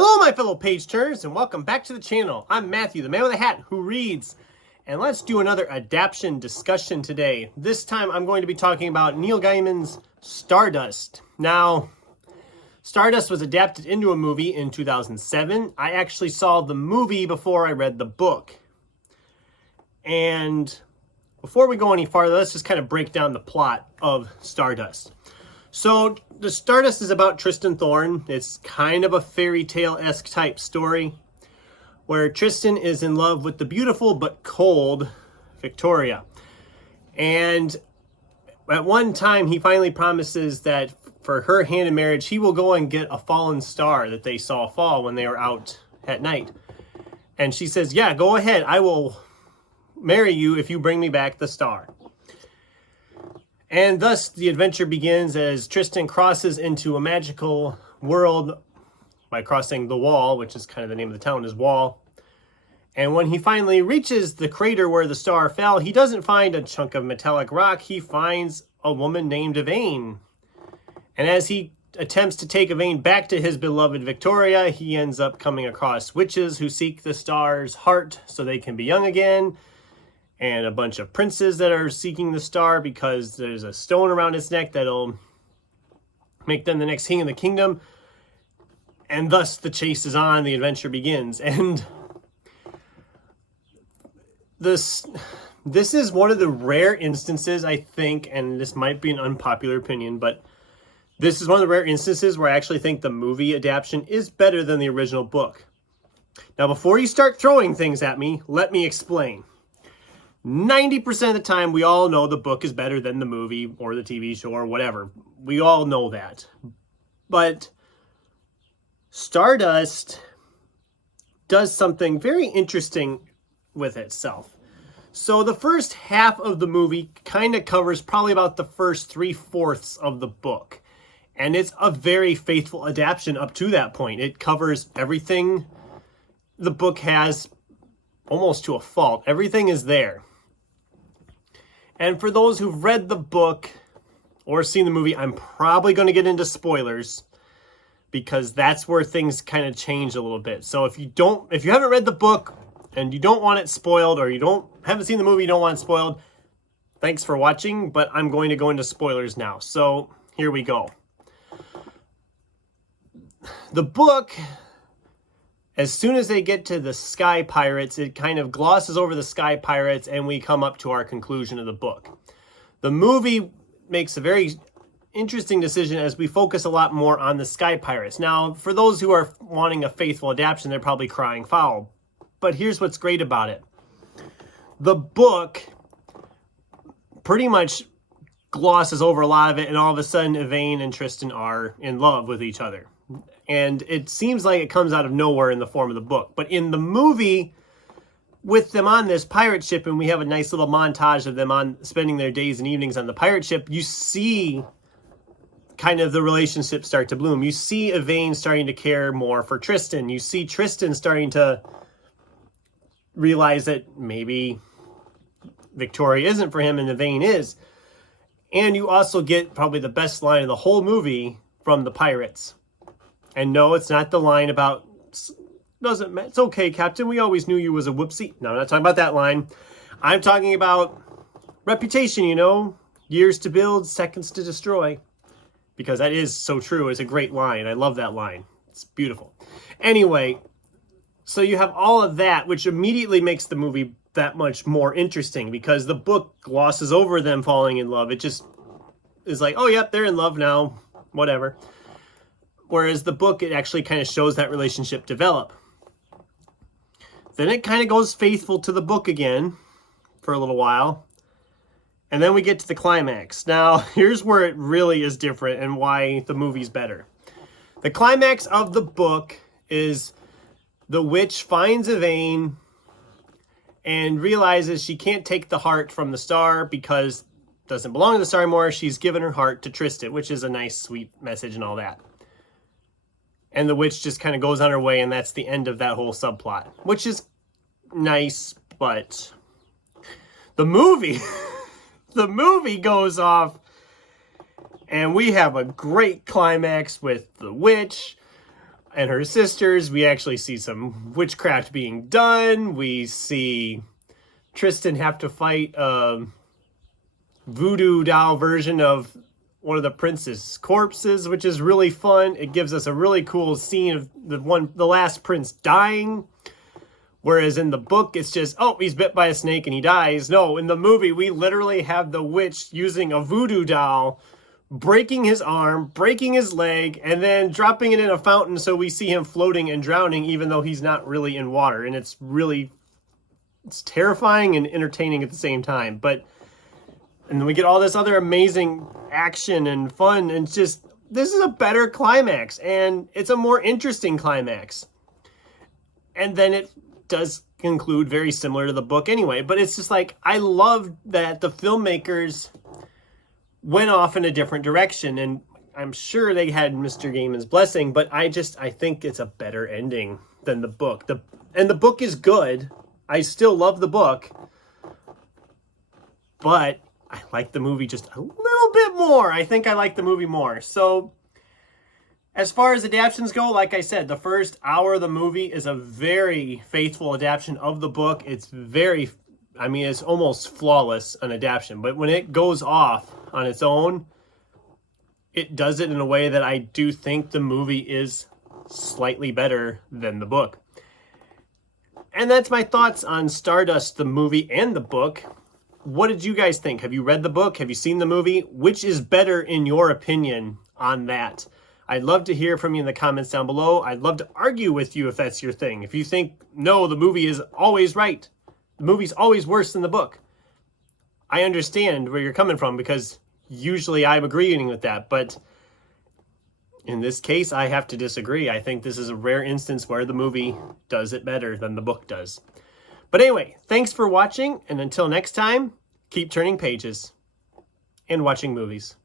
Hello, my fellow page turners, and welcome back to the channel. I'm Matthew, the man with a hat who reads, and let's do another adaptation discussion today. This time I'm going to be talking about Neil Gaiman's Stardust. Now, Stardust was adapted into a movie in 2007. I actually saw the movie before I read the book. And before we go any farther, let's just kind of break down the plot of Stardust. So, the Stardust is about Tristan Thorn. It's kind of a fairy tale-esque type story where Tristan is in love with the beautiful but cold Victoria. And at one time, he finally promises that for her hand in marriage, he will go and get a fallen star that they saw fall when they were out at night. And she says, yeah, go ahead. I will marry you if you bring me back the star. And thus the adventure begins as Tristan crosses into a magical world by crossing the wall, which is kind of the name of the town, is Wall. And when he finally reaches the crater where the star fell, he doesn't find a chunk of metallic rock. He finds a woman named Yvain. And as he attempts to take Yvain back to his beloved Victoria, he ends up coming across witches who seek the star's heart so they can be young again. And a bunch of princes that are seeking the star because there's a stone around his neck that'll make them the next king of the kingdom. And thus the chase is on, the adventure begins. And this is one of the rare instances, I think, and this might be an unpopular opinion, but this is one of the rare instances where I actually think the movie adaptation is better than the original book. Now, before you start throwing things at me, let me explain. 90% of the time, we all know the book is better than the movie or the TV show or whatever. We all know that. But Stardust does something very interesting with itself. So the first half of the movie kind of covers probably about the first 3/4 of the book. And it's a very faithful adaptation up to that point. It covers everything the book has almost to a fault. Everything is there. And for those who've read the book or seen the movie, I'm probably going to get into spoilers because that's where things kind of change a little bit. So if you haven't read the book and you don't want it spoiled, or haven't seen the movie, you don't want it spoiled, thanks for watching, but I'm going to go into spoilers now. So here we go. The book, as soon as they get to the Sky Pirates, it kind of glosses over the Sky Pirates and we come up to our conclusion of the book. The movie makes a very interesting decision as we focus a lot more on the Sky Pirates. Now, for those who are wanting a faithful adaptation, they're probably crying foul. But here's what's great about it. The book pretty much glosses over a lot of it, and all of a sudden Yvain and Tristan are in love with each other. And it seems like it comes out of nowhere in the form of the book. But in the movie, with them on this pirate ship, and we have a nice little montage of them on spending their days and evenings on the pirate ship, you see kind of the relationship start to bloom. You see Yvain starting to care more for Tristan. You see Tristan starting to realize that maybe Victoria isn't for him and Yvain is. And you also get probably the best line of the whole movie from the pirates. And no, it's not the line about, doesn't matter, it's okay, Captain, we always knew you was a whoopsie. No, I'm not talking about that line. I'm talking about reputation, you know, years to build, seconds to destroy. Because that is so true. It's a great line. I love that line. It's beautiful. Anyway, so you have all of that, which immediately makes the movie that much more interesting because the book glosses over them falling in love. It just is like, oh, yep, they're in love now, whatever. Whereas the book, it actually kind of shows that relationship develop. Then it kind of goes faithful to the book again for a little while. And then we get to the climax. Now, here's where it really is different and why the movie's better. The climax of the book is the witch finds Yvain and realizes she can't take the heart from the star because it doesn't belong to the star anymore. She's given her heart to Tristan, which is a nice, sweet message and all that. And the witch just kind of goes on her way, and that's the end of that whole subplot, which is nice, but the movie, the movie goes off, and we have a great climax with the witch and her sisters. We actually see some witchcraft being done. We see Tristan have to fight a voodoo doll version of one of the prince's corpses, which is really fun. It gives us a really cool scene of the last prince dying. Whereas in the book, it's just, oh, he's bit by a snake and he dies. No, in the movie, we literally have the witch using a voodoo doll, breaking his arm, breaking his leg, and then dropping it in a fountain so we see him floating and drowning even though he's not really in water. And it's terrifying and entertaining at the same time. And then we get all this other amazing action and fun, and this is a better climax, and it's a more interesting climax. And then it does conclude very similar to the book anyway, but it's just like, I love that the filmmakers went off in a different direction, and I'm sure they had Mr. Gaiman's blessing, but I think it's a better ending than the book. And the book is good. I still love the book, but I like the movie just a little bit more. I think I like the movie more. So as far as adaptions go, like I said, the first hour of the movie is a very faithful adaptation of the book. It's it's almost flawless, an adaptation. But when it goes off on its own, it does it in a way that I do think the movie is slightly better than the book. And that's my thoughts on Stardust, the movie and the book. What did you guys think? Have you read the book? Have you seen the movie? Which is better in your opinion on that? I'd love to hear from you in the comments down below. I'd love to argue with you if that's your thing. If you think, no, the movie is always right. The movie's always worse than the book. I understand where you're coming from because usually I'm agreeing with that. But in this case, I have to disagree. I think this is a rare instance where the movie does it better than the book does. But anyway, thanks for watching. And until next time, keep turning pages and watching movies.